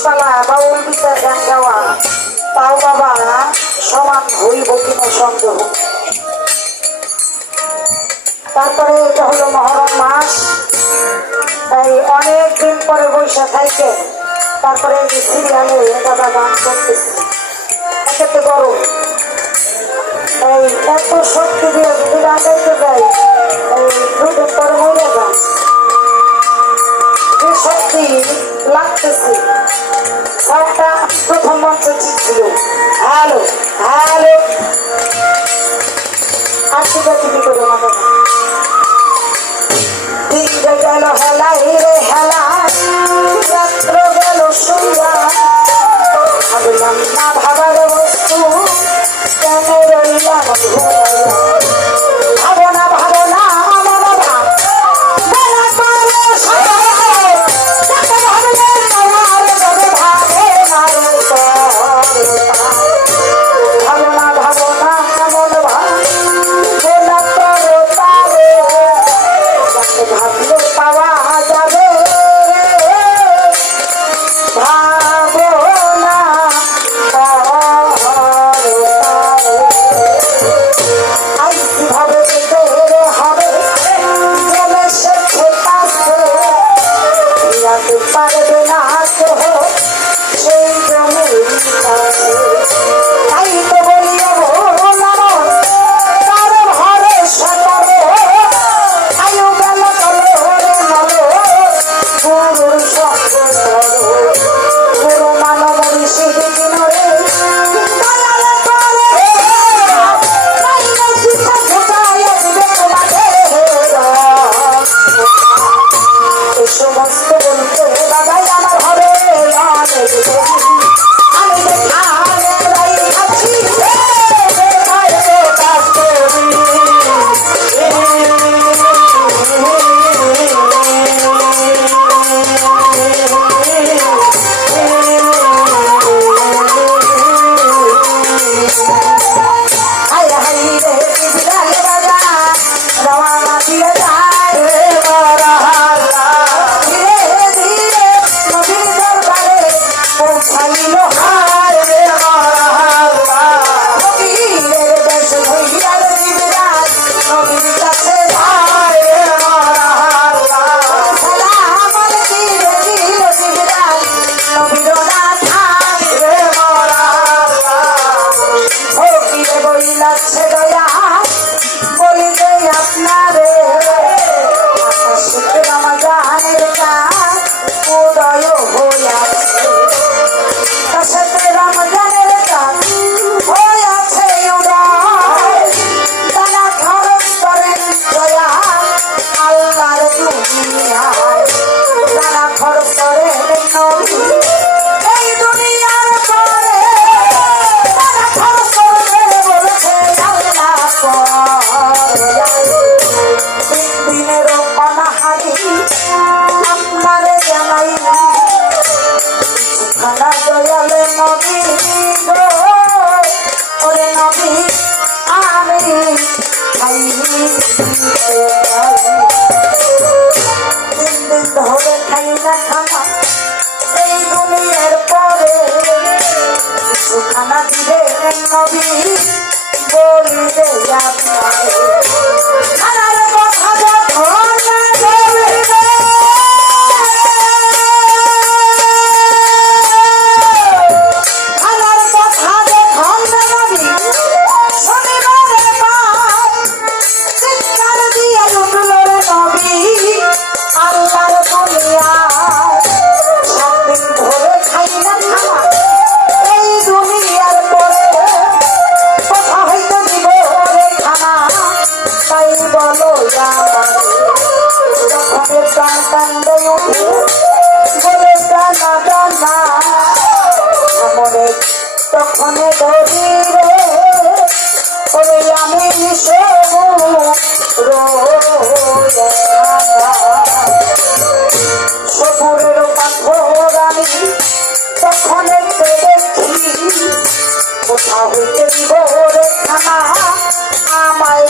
গাছপালা তারপরে এটা হলো মহরম মাস। তাই অনেক পরে বৈশাখ খাইছে তারপরে এই সিরিয়ালে দাদা গান করতেছে। একেতে গরম। এই এত শক্তি দিয়ে যদি যাই এই দুধের পর মরে যান যে শক্তি লাগতেছে প্রথম মঞ্চ ঠিক ছিল। ভালো ভালো। আশীর্বাদ তুমি করো মা গেল হল। আমি বলবে আপনার বলে জানা জানা। মনে তখন ধরি রে। ওরে আমি সবু সবুরের পাথর আমি তখন আমায়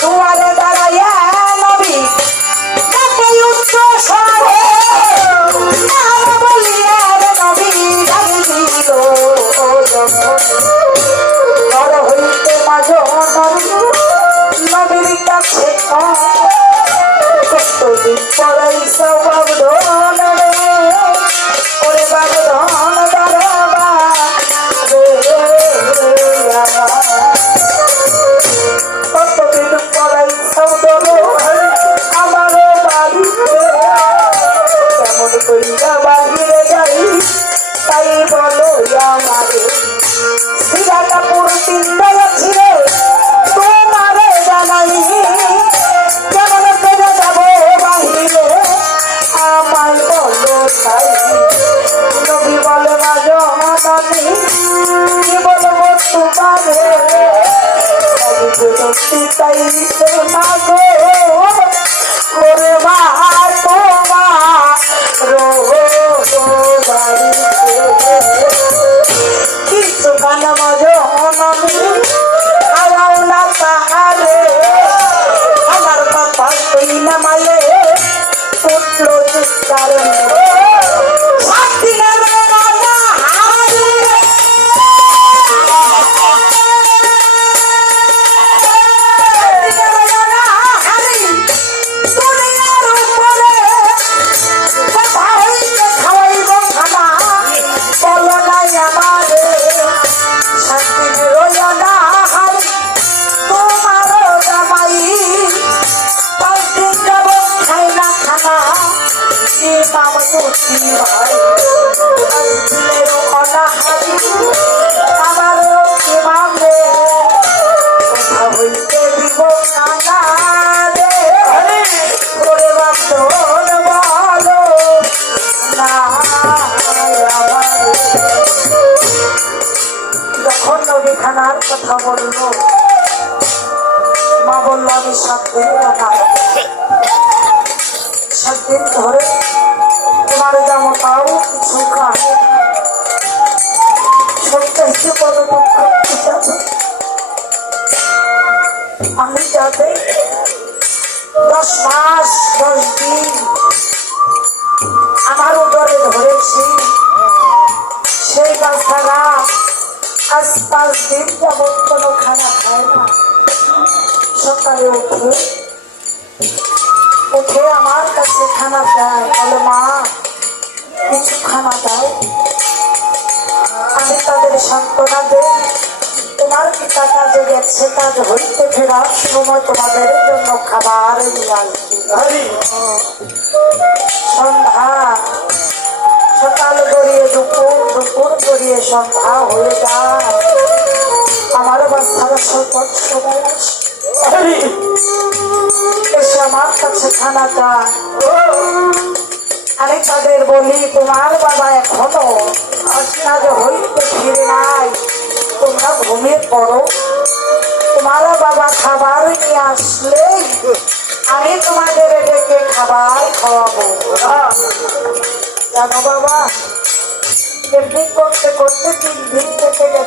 তোমার que tá aí. Bye. সকালে উঠে উঠে আমার কাছে খানা চায় বলে মা কিছু খানা দেয় আমি তাদের সান্ত্বনা দেই। তোমার পিতা কাজে গেছে কাজ হইতে ফেরার সময় তোমাদের জন্য খাবার নিয়ে সন্ধ্যা সকাল গড়িয়ে দুপুর দুপুর গড়িয়ে সন্ধ্যা হয়ে যায়। আমার বাচ্চারা সর্বত সবাই আসে এসে আমার কাছে খানা চায় আমি তাদের বলি, তোমার বাবা এখনও কাজ হইতে ফিরে নাই। তোমরা ঘুমিয়ে পড়ো। তোমার বাবা খাবার নিয়ে আসলে আমি তোমাদের ডেকে খাবার খাওয়াবো। জানো বাবা, এমনি করতে করতে তিন দিন কেটে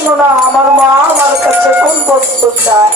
কেননা আমার মা আমার কাছে কোন বস্তু চায়